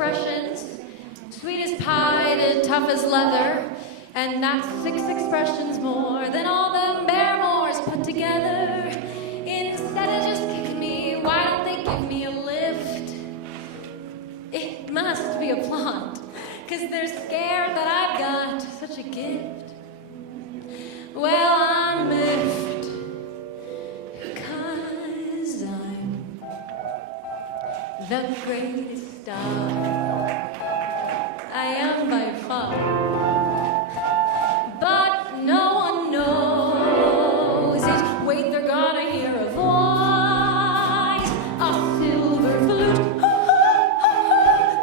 expressions, sweet as pie to tough as leather, and that's 6 expressions more than all them Barrymores put together. Instead of just kicking me, why don't they give me a lift? It must be a plot, 'cause they're scared that I've got such a gift. Well, I'm miffed, 'cause I'm the greatest star. I am by far. But no one knows it. Wait, they're gonna hear a voice, a silver flute.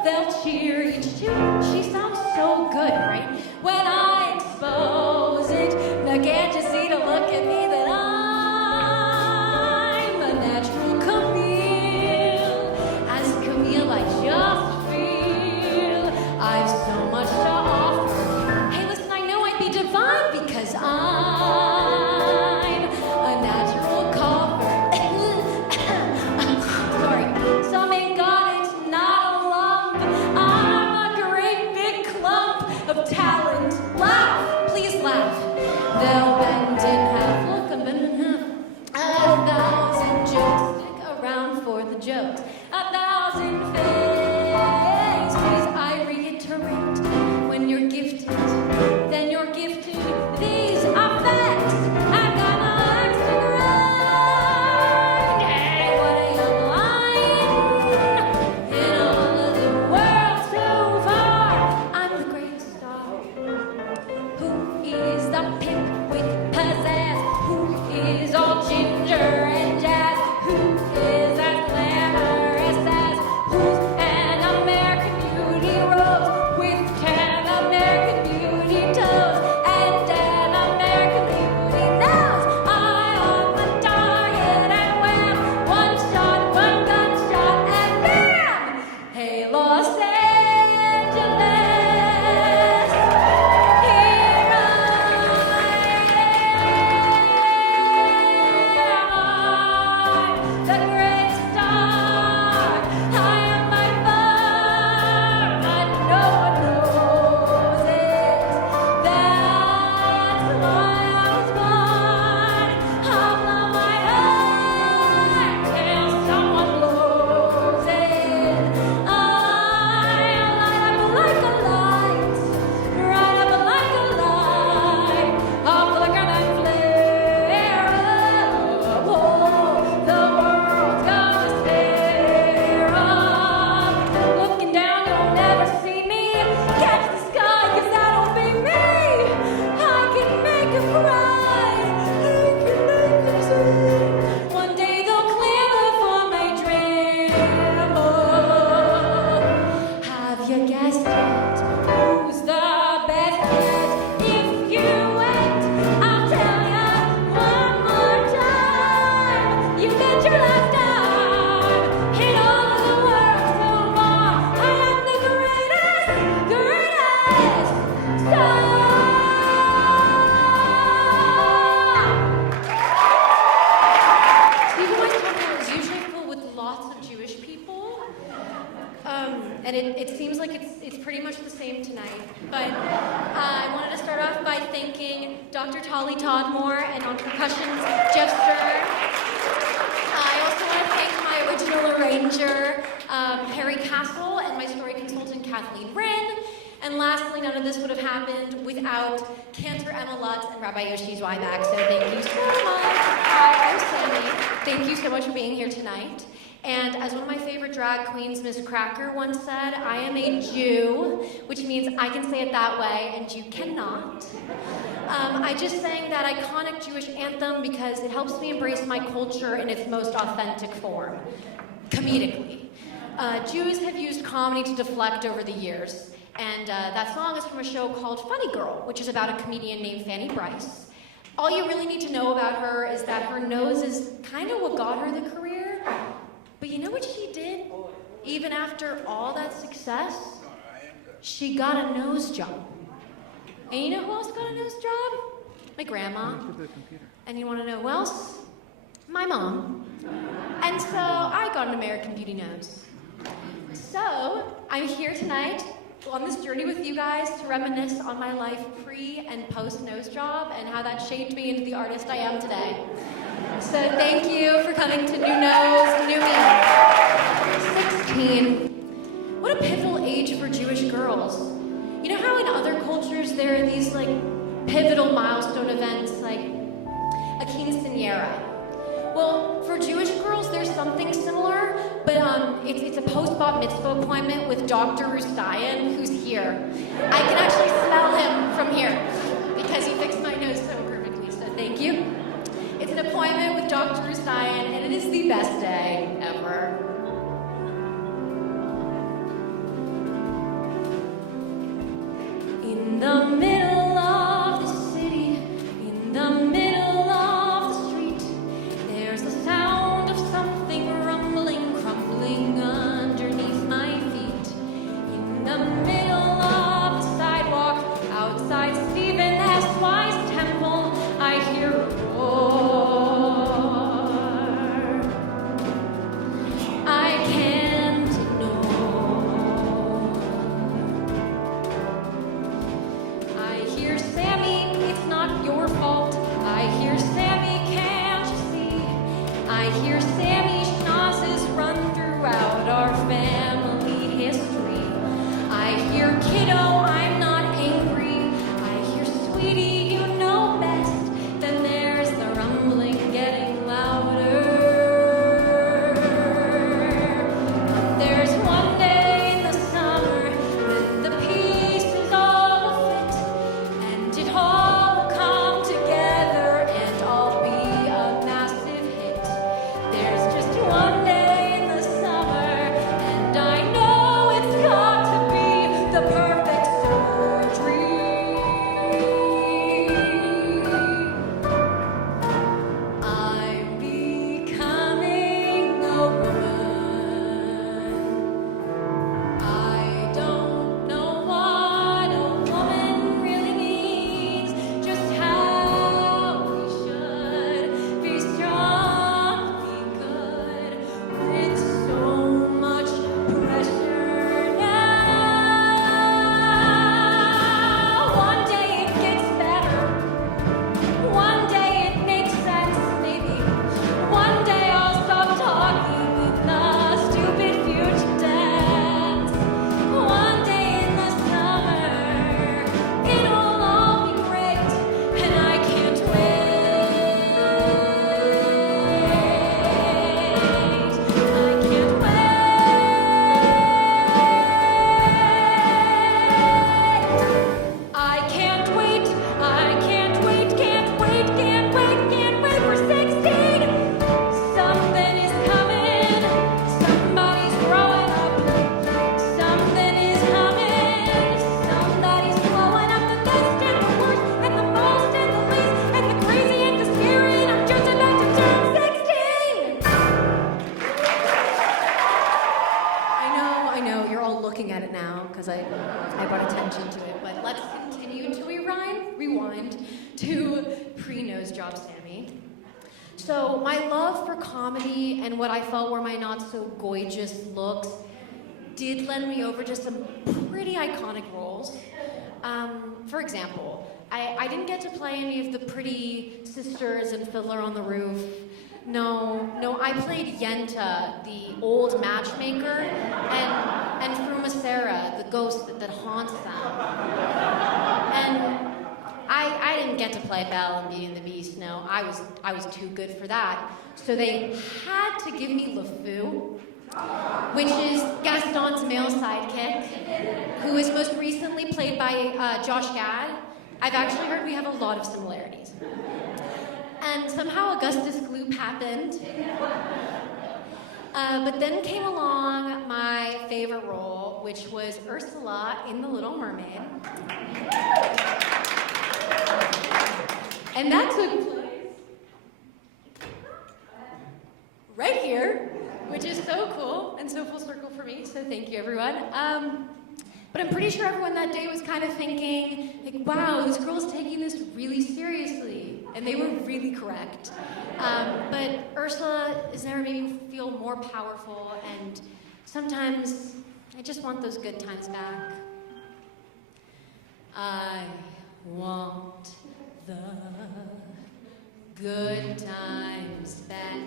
They'll cheer each tune. She sounds so good, right? When I expose it, now can't you see to look at me that I'm a natural Camille? As Camille, I just feel I've so much to offer. Hey, listen, I know I'd be divine because I'm a natural coffer. Sorry, some ain't got it, not a lump. I'm a great big clump of talent. Laugh, please laugh. They'll bend in half, look, I'm bending half. 1,000 jokes, stick around for the jokes. 1,000 faces, I reiterate. When you're gifted, then you're gifted. These are facts. I've got my axe to grind. Hey, what a young lion in all of the world so far. I'm the greatest star. Who is the pimp with pizzazz? Who is all ginger and jazz? Who is as glamorous as? Who's an American Beauty rose with 10 American Beauty toes and an American Beauty nose? Eye on the target and wham! One shot, one gunshot, and bam! Hey, Los Angeles, here I am. The great star, I am by far, but no one knows it. That's why I was born. I'll blow my horn till someone blows it. I'll light up like a light, right up like a light. I'll flicker and flare up. Oh, the world's gonna stare up. Looking down, you'll never see me. Catch the sky, 'cause that'll be me. I can make you cry. I can make you sing. One day they'll clamor for my dream. Oh, have you guessed it? Who's the best yet? If you wait, I'll tell ya one more time. You bet your lifetime in all of the world so far. I am the greatest star. Even my company is usually full with lots of Jewish people. And it seems like it's pretty much the same tonight. But I wanted to start off by thanking Dr. Tali Tadmor and on percussion, Jeff Stern. I also want to thank my original arranger, Harry Castle, and my story consultant, Kathleen Wrinn. And lastly, none of this would have happened without Cantor, Lutz, and Rabbi Yoshi Zweiback. So thank you so much. Hi, I'm Sami. Thank you so much for being here tonight. And as one of my favorite drag queens, Miss Cracker, once said, I am a Jew, which means I can say it that way, and you cannot. I just sang that iconic Jewish anthem because it helps me embrace my culture in its most authentic form, comedically. Jews have used comedy to deflect over the years, and that song is from a show called Funny Girl, which is about a comedian named Fanny Brice. All you really need to know about her is that her nose is kind of what got her the career. But you know what she did? Even after all that success, she got a nose job. And you know who else got a nose job? My grandma. And you want to know who else? My mom. And so I got an American Beauty nose. So I I'm here tonight on this journey with you guys to reminisce on my life pre and post nose job and how that shaped me into the artist I am today. So thank you for coming to New Nose, New Me. 16. What a pivotal age for Jewish girls. You know how in other cultures there are these like pivotal milestone events like a quinceañera? Well, for Jewish girls, there's something similar, but it's a post-bat mitzvah appointment with Dr. Rustayan, who's here. I can actually smell him from here because he fixed my nose so perfectly, so thank you. It's an appointment with Dr. Rustayan, and it is the best day ever. In the middle of the city, in the middle of the street, there's the sound of something rumbling, crumbling underneath my feet. In the middle of the sidewalk, outside Stephen S. Wise Temple, I hear a roar I can't ignore. I hear Sammy, it's not your fault. I hear Sammy, can't you see? I hear Sammy schnozzes run throughout our family history. I hear kiddo, I'm not angry. I hear sweetie, you know best. Then there's the rumbling getting louder. But there's one day in the summer when the pieces all fit, and it all will come together and all be a massive hit. There's just one day in the summer, and I know it's got to be the perfect surgery. I'm becoming a woman. I don't know what a woman really means, just how we should be strong, be good, with so much pressure now. One day it gets better, one day it makes sense, maybe. One day I'll stop talking in the stupid future tense. One day in the summer, it'll all be great, and I can't wait. I can't wait. I can't wait. I can't wait. Can't wait. Can't wait. Can't wait for 16. Something is coming. Somebody's growing up. Something is coming. Somebody's growing up. The best and the worst and the most and the least and the crazy and the scary. And I'm just about to turn 16. I know, you're all looking at it now because I brought attention to it, but let's continue to rewind to pre-nose job Sammy. So my love for comedy and what I felt were my not so gorgeous looks did lend me over to some pretty iconic roles. For example, I didn't get to play any of the pretty sisters in Fiddler on the Roof. No, I played Yenta, the old matchmaker, and Frumacera, the ghost that haunts them. And I didn't get to play Belle in Beauty and the Beast. No, I was too good for that. So they had to give me LeFou, which is Gaston's male sidekick, who is most recently played by Josh Gad. I've actually heard we have a lot of similarities. And somehow Augustus Gloop happened. But then came along my favorite role, which was Ursula in The Little Mermaid. And that took place right here, which is so cool and so full circle for me, so thank you, everyone. But I'm pretty sure everyone that day was kind of thinking, like, wow, this girl's taking this really seriously. And they were really correct. But Ursula has never made me feel more powerful, and sometimes I just want those good times back. I want the good times back.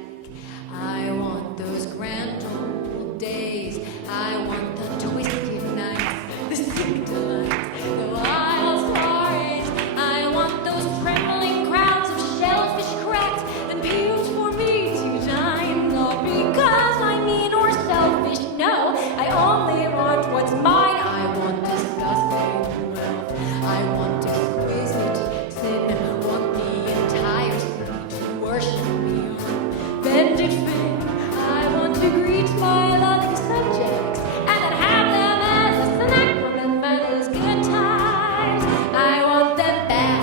I want those grand old days. I want the twisted nights, the sick delights, the wild stories. I want those trembling crowds of shellfish cracks and peels for me to dine. Not because I'm mean or selfish, no. I only want what's mine. I want disgusting wealth. I want exquisite sin. Want the entire city to worship me on bended fin. I want to greet my loving subjects and then have them as a snack. Remember those good times. I want them back.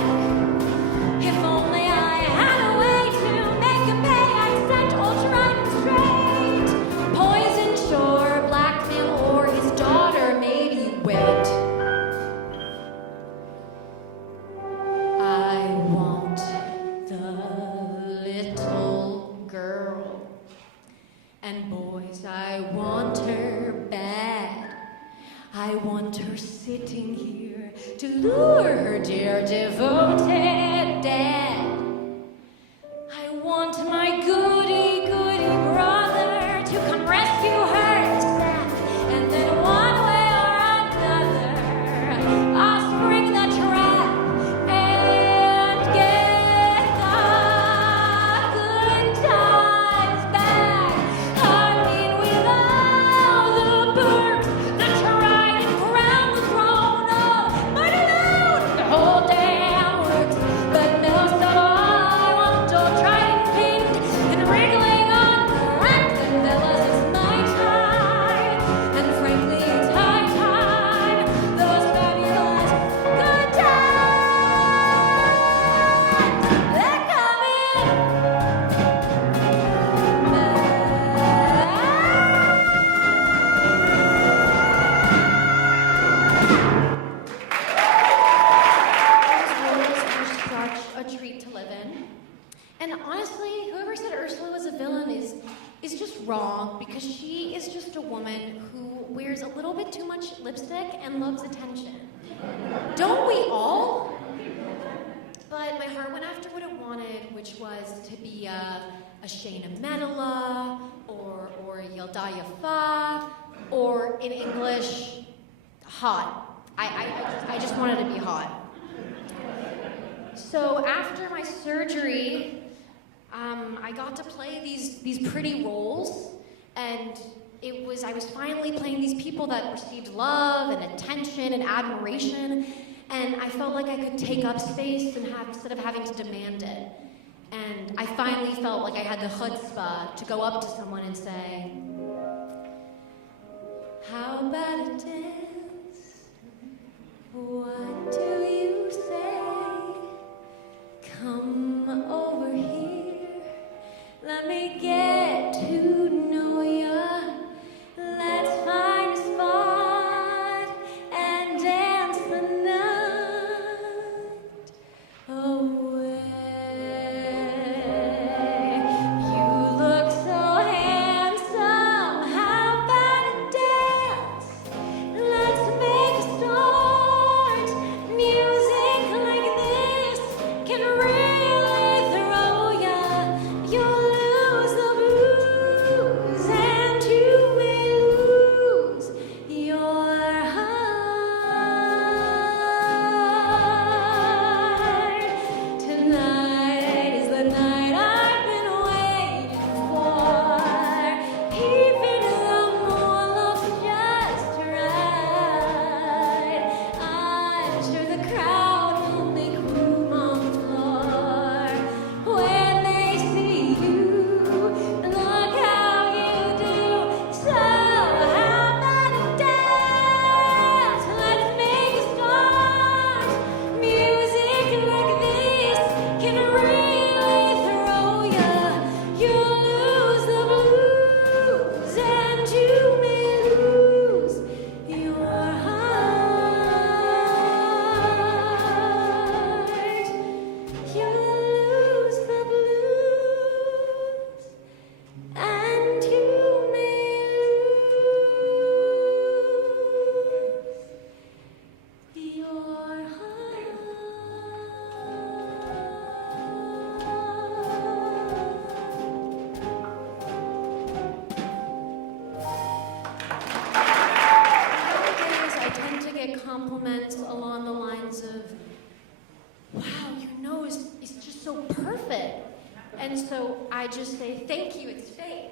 If only I had a way to make a pay, I'd set old Shrine straight. Poison sure, blackmail, or his daughter maybe wait. I want the little girl. And boys, I want her bad. I want her sitting here to lure her dear devoted dad. I want my goody brother to come rescue her snack. And then one way or another, I'll spring the trap and get the good times back. I mean, with all the perks, the tried and crown, the throne of mighty loud, the whole damn works. But most of all, I want all tried and pink and wriggling on the rack. And fellas, it's my time, and frankly, it's high time. Those fabulous good times, they're coming Those roles are such a treat to live in. And honestly, whoever said Ursula was a villain is just wrong, because she is just a woman who wears a little bit too much lipstick and loves attention. Don't we all? But my heart went after what it wanted, which was to be a Shayna Medela, or Yelda Yafa, or in English, hot. I just wanted to be hot. So after my surgery, I got to play these pretty roles, and I was finally playing these people that received love and attention and admiration, and I felt like I could take up space instead of having to demand it. And I finally felt like I had the chutzpah to go up to someone and say, "How about a dance? What do you say? Come over here, let me get to know ya. Let's find a spot and dance the night away. You look so handsome, how about a dance? compliments along the lines of, wow, your nose is just so perfect. And so I just say, thank you, it's fake.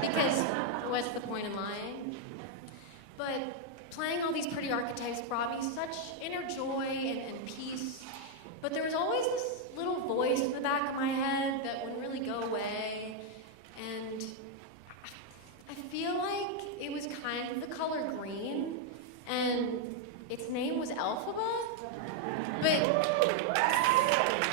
Because what's the point in lying? But playing all these pretty archetypes brought me such inner joy and peace. But there was always this little voice in the back of my head that wouldn't really go away. And I feel like it was kind of the color green, and its name was Elphaba. But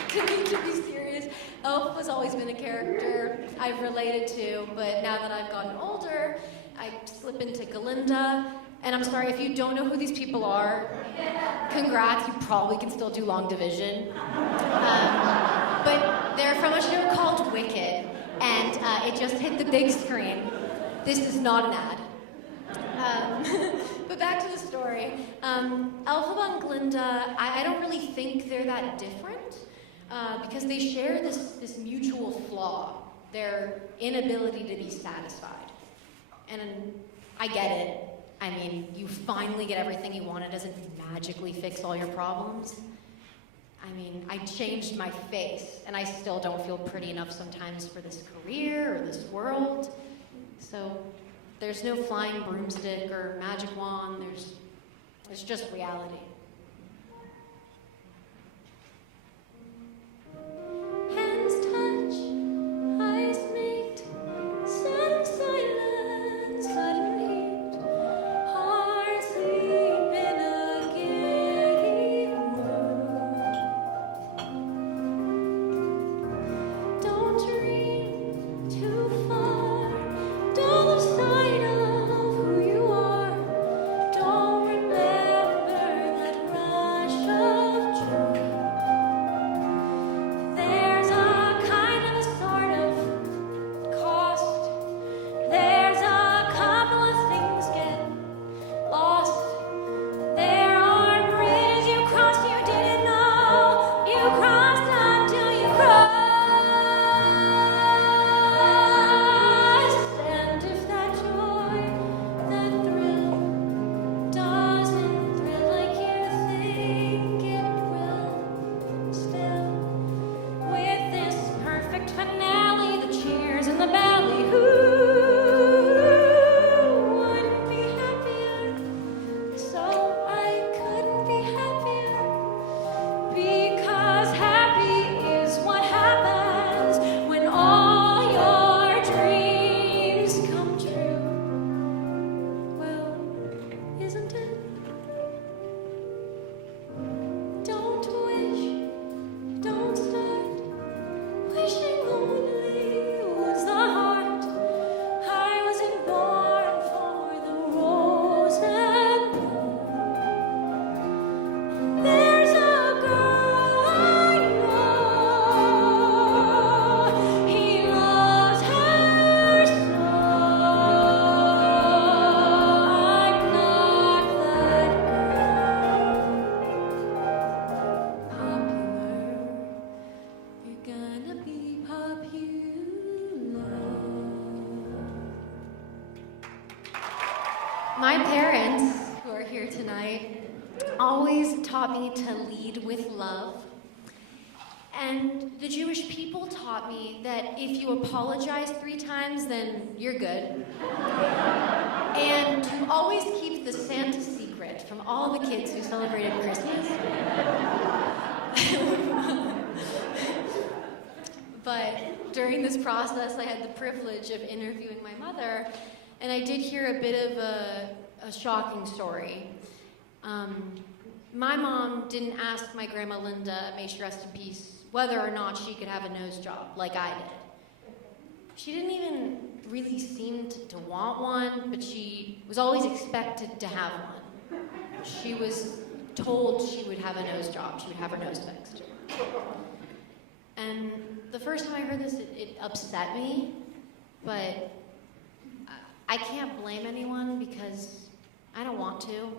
to be serious, Elphaba's always been a character I've related to, but now that I've gotten older, I slip into Galinda. And I'm sorry, if you don't know who these people are, congrats, you probably can still do long division. But they're from a show called Wicked, and it just hit the big screen. This is not an ad. But back to the story. Elphaba and Glinda, I don't really think they're that different, because they share this mutual flaw, their inability to be satisfied. And I get it. I mean, you finally get everything you want. It doesn't magically fix all your problems. I mean, I changed my face, and I still don't feel pretty enough sometimes for this career or this world. So there's no flying broomstick or magic wand. There's just reality. Hands touch, eyes meet, sudden silence, sudden heat, heart sleep in a giddy mood. Don't dream too far, don't lose sight of who you are. Don't remember that rush of joy. There's a kind of a sort of cost. There's a couple of things get lost. There are bridges you crossed you didn't know you crossed until you crossed. And if that joy, that thrill, doesn't thrill like you think it will, still, with this perfect finale, the cheers in the belly, who wouldn't be happier? So I couldn't be happier, because happy is what happens when all your dreams come true. Well, isn't it? Don't wish, don't start wishing only was the heart. I wasn't born for the rose and bloom. There's a girl I know, he loves her so. I'm not that girl. Popular, you're gonna be popular. My parents, who are here tonight, always taught me to lead with love. And the Jewish people taught me that if you apologize 3 times, then you're good. And to always keep the Santa secret from all the kids who celebrated Christmas. But during this process, I had the privilege of interviewing my mother, and I did hear a bit of a shocking story. My mom didn't ask my grandma Linda, may she rest in peace, whether or not she could have a nose job like I did. She didn't even really seem to want one, but she was always expected to have one. She was told she would have a nose job, she would have her nose fixed. And the first time I heard this, it upset me, but I can't blame anyone because I don't want to.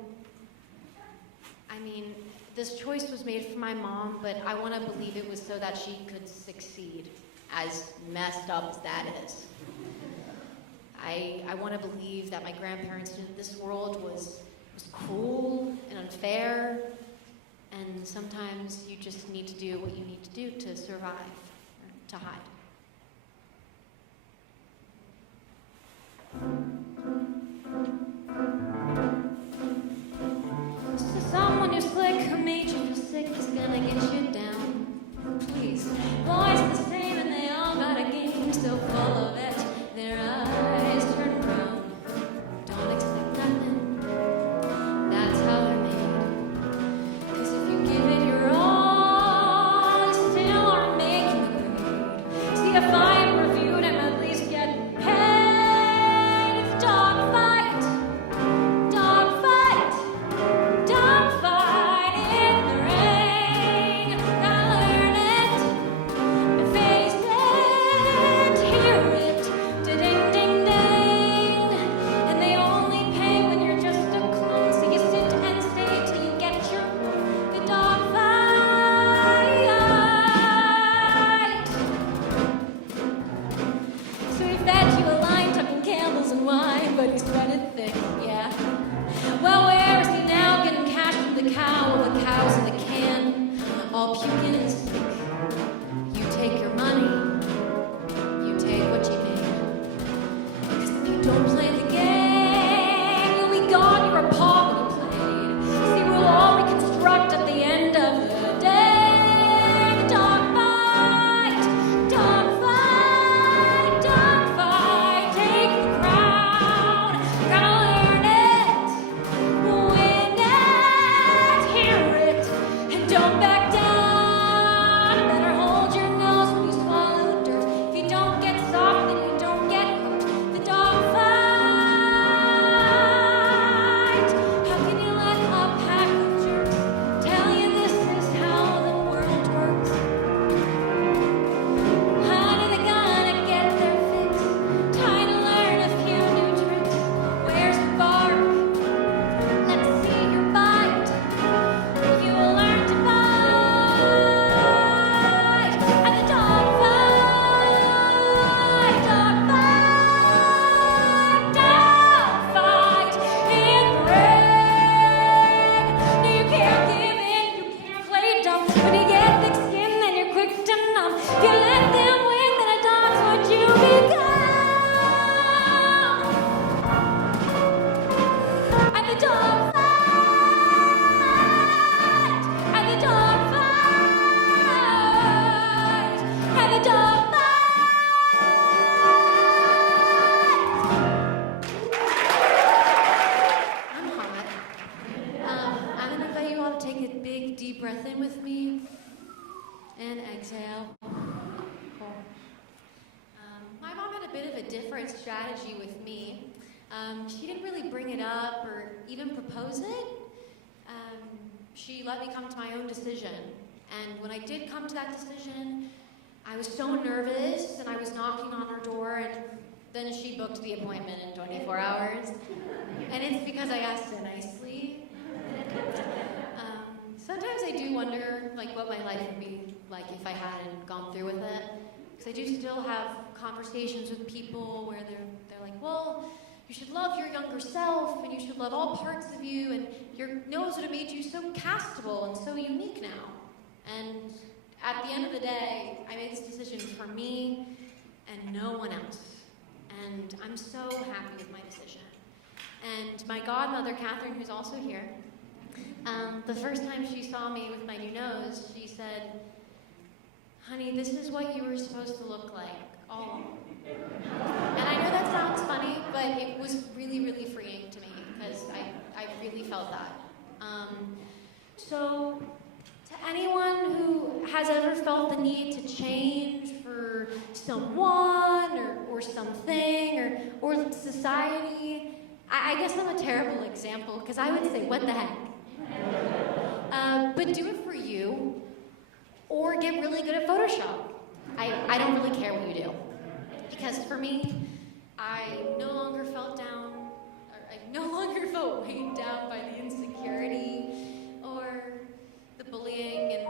I mean, this choice was made for my mom, but I want to believe it was so that she could succeed, as messed up as that is. I want to believe that my grandparents knew that this world was cruel and unfair, And sometimes you just need to do what you need to do to survive, or to hide. So someone who's slick, who made you feel sick, is gonna get you down. Please, boys the same and they all got a game so full of it. Their eyes turn around. Don't expect nothing. That's how they're made. 'Cause if you give it your all, you still aren't making the grade. See, if I'm reviewed, I'm at least getting paid. It's dogfight, dogfight, dogfight in the rain. Gotta learn it and face it, hear it, da-ding, ding, ding. And they only pay when you're just a clone, so you sit and stay till you get your the dogfight. So he fed you a line, tucking candles and wine, but he sweated thick, yeah. Well, where is he now, getting cash from the cow, or the cows in the can, all puking and sick? You take your money, you take what you made. 'Cause if you don't play the game, you'll be gone, you're a pawn when you played. See, we'll all reconstruct at the end of the day. The dogfight, dogfight, dogfight, take the crown. Gotta learn it, win it, hear it, and don't back down. Better hold your nose when you swallow dirt. If you don't get soft, then you don't get hurt. The dogfight. How can you let a pack of jerks tell you this is how the world works? Honey, they're gonna get their fix. Time to learn a few new tricks. Where's the bark? Let's see your bite. You will learn to bite. And the dogfight, dogfight, dogfight in the rain. No, you can't give in, you can't play dumb. When you get thick skin, then you're quick to numb. If you let them win, then a dog's what you become. And the dogfight, and the dogfight, and the dogfight. I'm hot. I'm gonna invite you all to take a big, deep breath in with me and exhale. Cool. My mom had a bit of a different strategy with me. She didn't really bring it up or even propose it. She let me come to my own decision. And when I did come to that decision, I was so nervous and I was knocking on her door, and then she booked the appointment in 24 hours. And it's because I asked her nicely. Sometimes I do wonder, like, what my life would be like if I hadn't gone through with it. Because I do still have conversations with people where they're like, well, you should love your younger self, and you should love all parts of you, and your nose would have made you so castable and so unique now. And at the end of the day, I made this decision for me and no one else. And I'm so happy with my decision. And my godmother, Kathleen, who's also here, the first time she saw me with my new nose, she said, honey, this is what you were supposed to look like all along. And I know that sounds funny, but it was really, really freeing to me because I really felt that. So to anyone who has ever felt the need to change for someone or something or society, I guess I'm a terrible example because I would say, what the heck? But do it for you or get really good at Photoshop. I don't really care what you do. Because for me, I no longer felt weighed down by the insecurity or the bullying, and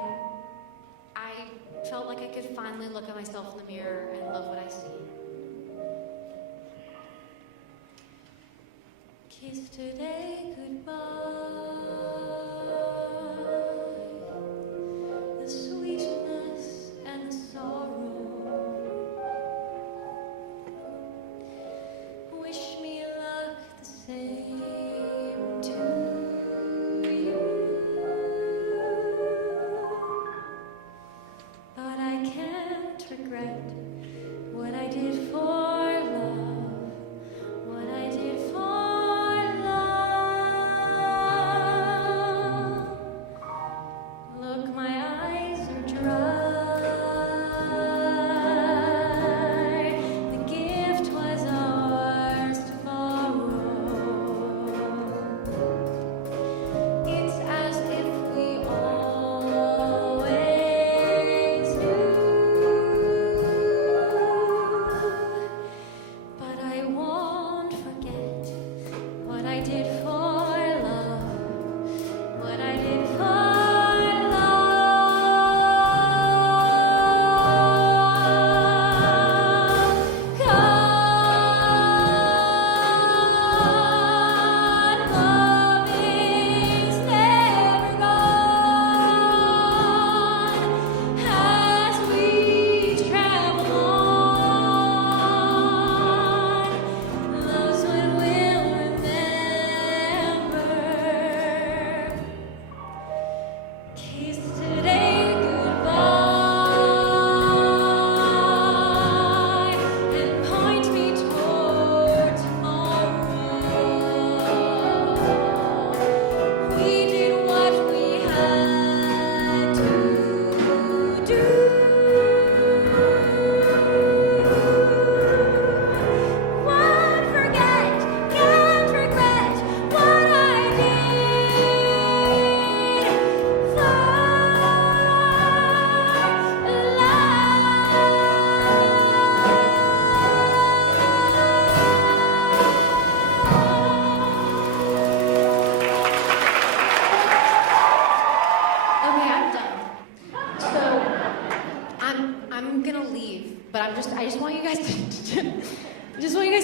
I felt like I could finally look at myself in the mirror and love what I see. Kiss today goodbye.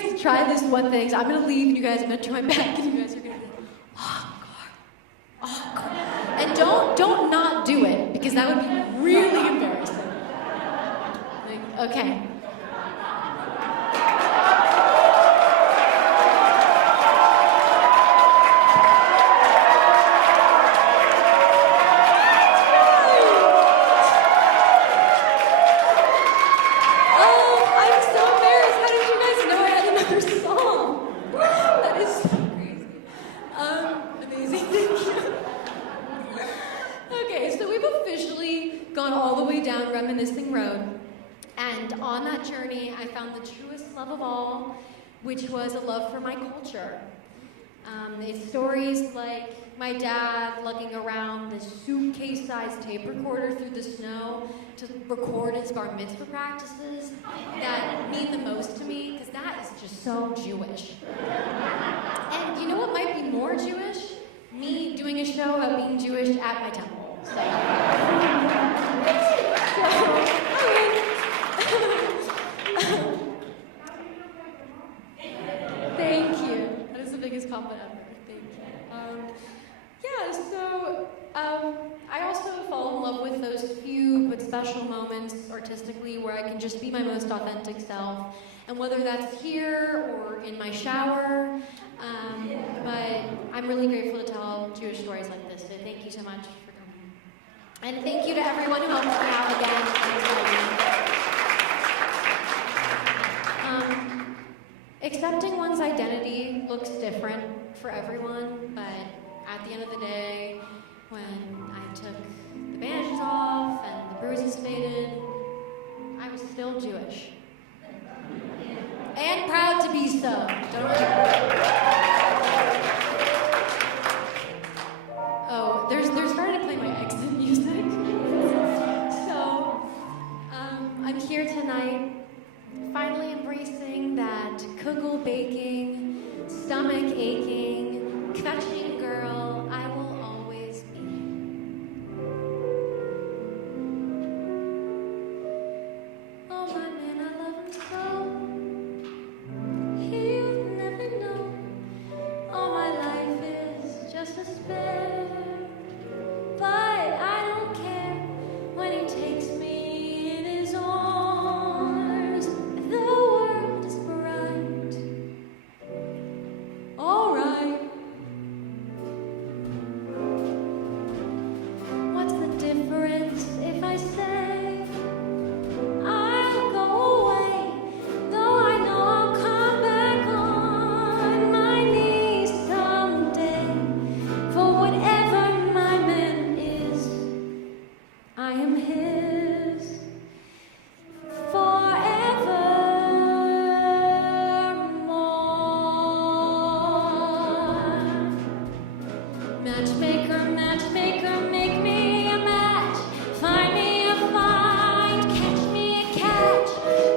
to try this one thing. So I'm gonna leave, and you guys, I'm gonna try back, and you guys are gonna be encore. And don't not do it, because that would be really embarrassing. Okay. I found the truest love of all, which was a love for my culture. It's stories like my dad lugging around this suitcase-sized tape recorder through the snow to record his bar mitzvah practices that mean the most to me, because that is just so Jewish. And you know what might be more Jewish? Me doing a show about being Jewish at my temple. Thank you. That is the biggest compliment ever. Thank you. I also fall in love with those few but special moments artistically where I can just be my most authentic self, and whether that's here or in my shower. But I'm really grateful to tell Jewish stories like this. So thank you so much for coming. And thank you to everyone who helped me out again. Accepting one's identity looks different for everyone, but at the end of the day, when I took the bandages off and the bruises faded, I was still Jewish. And proud to be so. Don't Oh, they're starting to play my exit music. So, I'm here tonight finally embracing that kugel-baking, stomach-aching, kvetching girl I will always be. Oh my man, I love him so. He'll never know. All my life is just a spare. But I don't care when he takes me in his arms. The world is bright. All right. What's the difference if I say I'll go away? Though I know I'll come back on my knees someday. For whatever my man is, I am his forevermore. Matchmaker, matchmaker, make me a match. Find me a find, catch me a catch.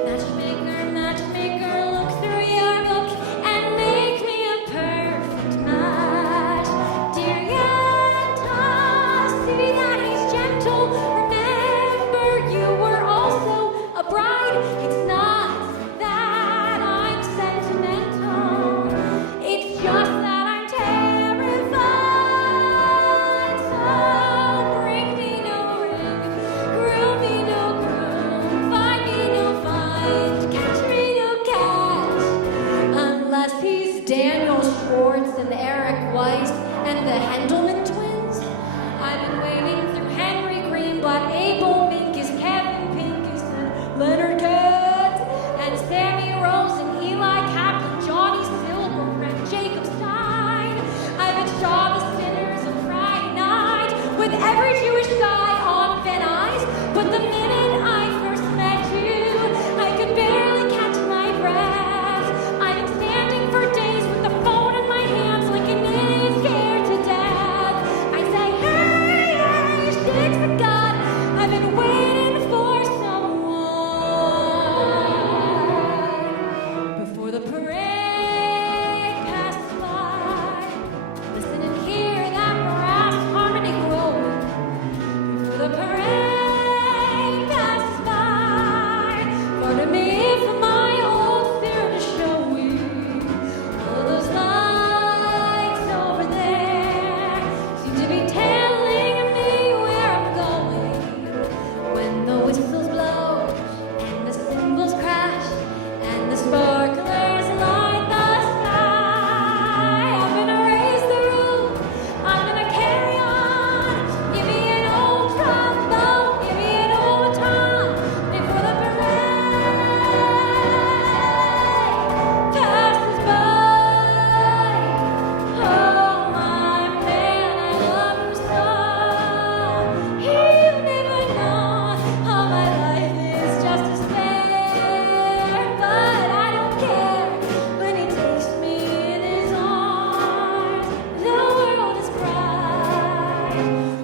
Matchmaker, matchmaker, look through your book and make me a perfect match. Dear Yenta, see that he's gentle. Remember, you were also a bride. It's not that I'm sentimental. It's just that I'm terrified. So bring me no ring, groom me no groom, find me no find, catch me no catch. Unless he's Daniel Schwartz and Eric Weiss and the Hendelman twins. I've been waiting through Henry Greenblatt, Abel Minkus, Kevin Pincus, and Leonard Katz, and Sammy Rose and Eli Kaplan, Johnny Silverbrand, Jacob Stein. I've been Shabbos dinners on Friday night with every Jewish guy on Van Nuys. But the minute I first met you, I could barely catch my breath. I've been standing for days with the phone in my hands like an idiot scared to death. I say, hey, hey, shakes the God. I've been waiting for someone. Before the parade passes by, listen and hear that brass harmony grow. Before the parade Zweiback.